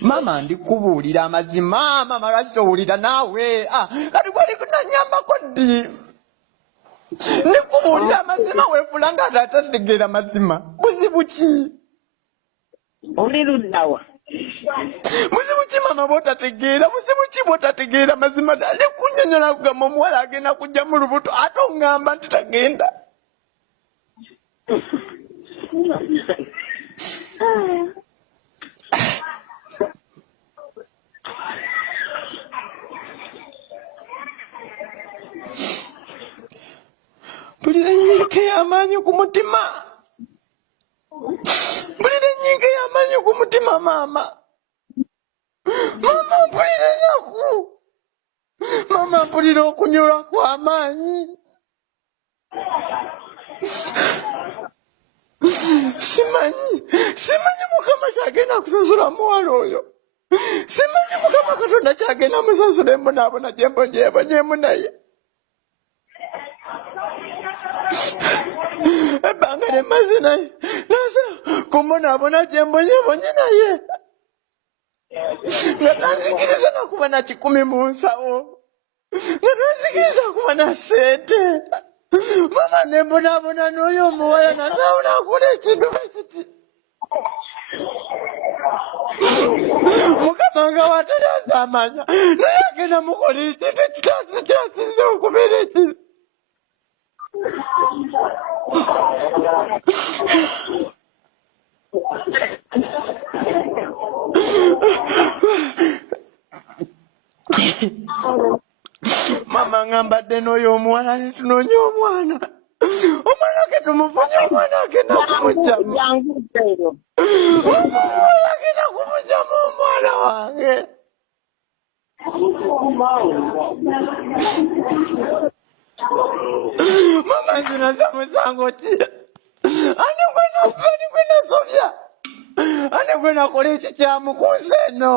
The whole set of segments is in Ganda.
Mama ndikubuulira amazima mama lwaki towulira naawe kati gwali kunanyambako ddi ndikubuulira amazima weefula nga atategeera mazima buzibu ki oli luddawa buzibu ki mama bwotategeera buzibu ki bwotategeera mazima ndikunyonyola kugamba omuwala agenda kujja mu lubuto ate oŋŋamba nti tagenda mpulira ennyirika y'amaanyi ku mutima mpulira ennyirika y'amaanyi ku mutima mama mpulira ennaku mama mpulira okunyolwa kw'amaanyi simanyi mukama kyagenda kusasula muwala oyo simanyi mukama katonda kyagenda musasula embonaabona gyembonyeebonyemu naye ebbanga lyemmaze naye nasa kumbonaabona gyembonyeebonye naye nga tanzikiriza nakuba na 10 mu nsawo nga tanzikiriza kuba na ssente mama nembonaabona n'oyo omuwala nasawo nakola ekintu ekiti mukama nga watalaza amanya naye agenda mukola ekintu ekitasinze okubeera ekibi mama ngambadde n'oyo omuwala netunoonya omwana ke tumufunye omwana agenda kumugyamu omwana agenda kumugyamu omwana wange mama nzinaza musango ki ane gwe nasobya ane gwe nakola ekikyamu ku nsi eno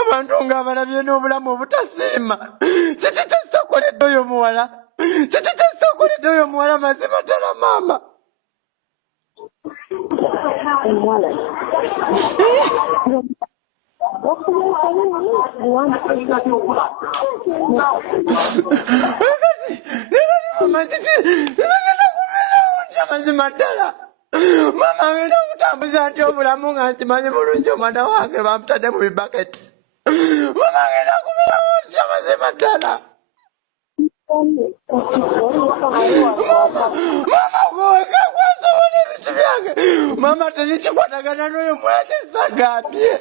abantu ng'abalabye n'obulamu obutasiima kititakoledde oyo muwala kititakoledde oyo muwala mazima ddala maama mazima ddala mama ngenda okutambuza nti obulamu nga nkimanyi bulungi omwana wange bamutadde mu bibaketi mama ngenda kubeerawo ntya mazima ddala mama gwewasobola ebitu byange mama tezikikwatagana n'oyo mwala kyesagambye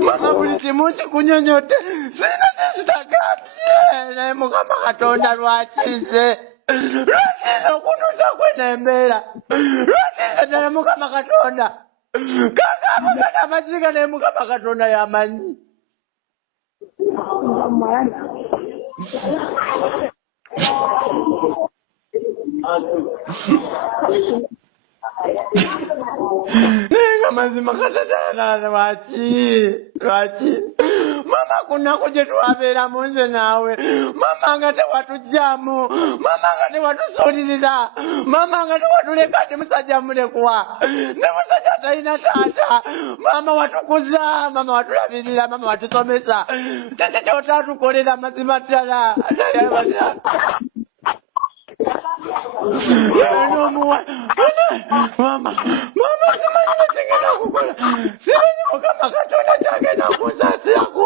mama buli kimu kikunyonyodde sirina kyezitagambye naye mukama katonda lwakize okutuusa kwenembeera lwakize naye mukama katonda kakaabagana amaziga naye mukama katonda yamanyi nenga mazima katatana lwaki mama kunaku gye twabeeramu nze naawe mama nga tewatujjamu mama nga tewatusuulirira mama nga tewatuleka ndi musajja mulekuwa ne musajja talina taata mama watukuza mama watulabirira mama watusomesa tete kyotatukolera mazima ddala mama simanyi nekigenda kukola simanyi mukama katonda kyagenda kunsaasiraku